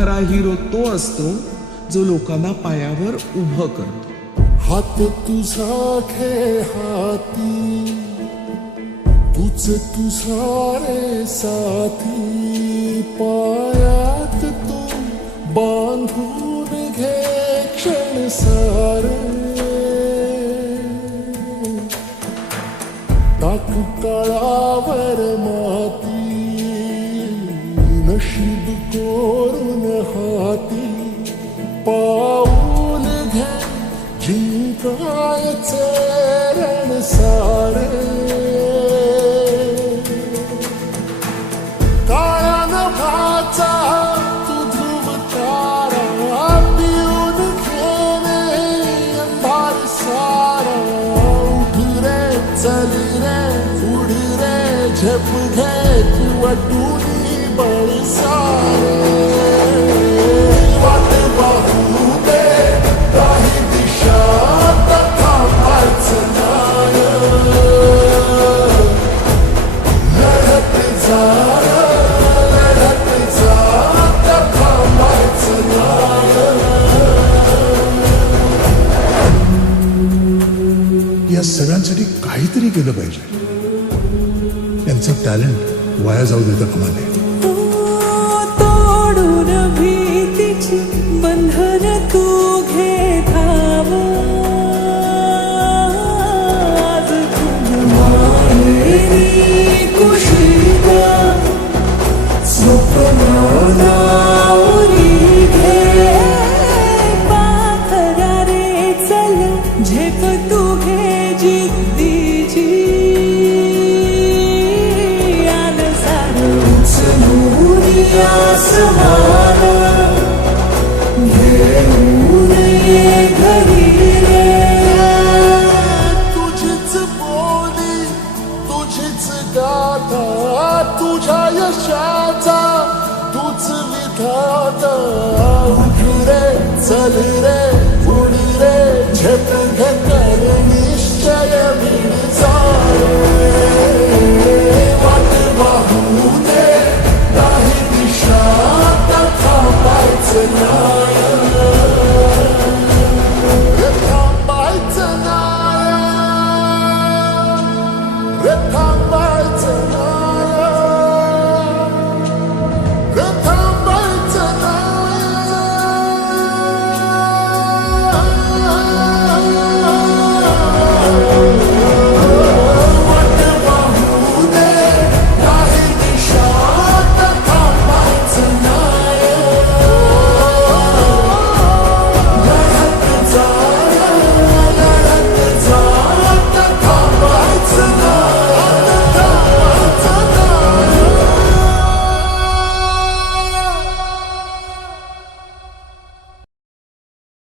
खरा हिरो तो असतो जो लोकांना पायावर उभं करतो. हात तुझा घे हाती, तुझ तुझा रे साथी, पायात तू बांधून घे क्षण सारे. टाक काळावर माती, नशीब कोरून हाती, पाऊल घे जिंकायचे रण सारे. काळ्या नभाचा तू ध्रुव तारा, पिऊन घेणे अंधार सारा. उठ रे चल रे उड रे, झेप घे तू अटूनी बळ सारे. वाट पाहू दे काही दिशा, थांबायचं नाही. लढत जा लढत जा, थांबायचं नाही. या सगळ्यांसाठी काहीतरी केलं पाहिजे. यांचं टॅलेंट वाया जाऊ देता कामा नये. तोडून भीतीची बंधन तू घे धाव, आज तुझ माहेरी कुशीला स्वप्नाला उरी घे. पाखरा रे चल झेप तू घे जिद्दीची. आसमान घेऊन ये घरी रे. तुझीच बोली तुझीच गाथा, तुझ्या यशाचा तूच विधाता. उठ रे चल रे उड रे, झेप घे कर निश्चय भिड जा रे.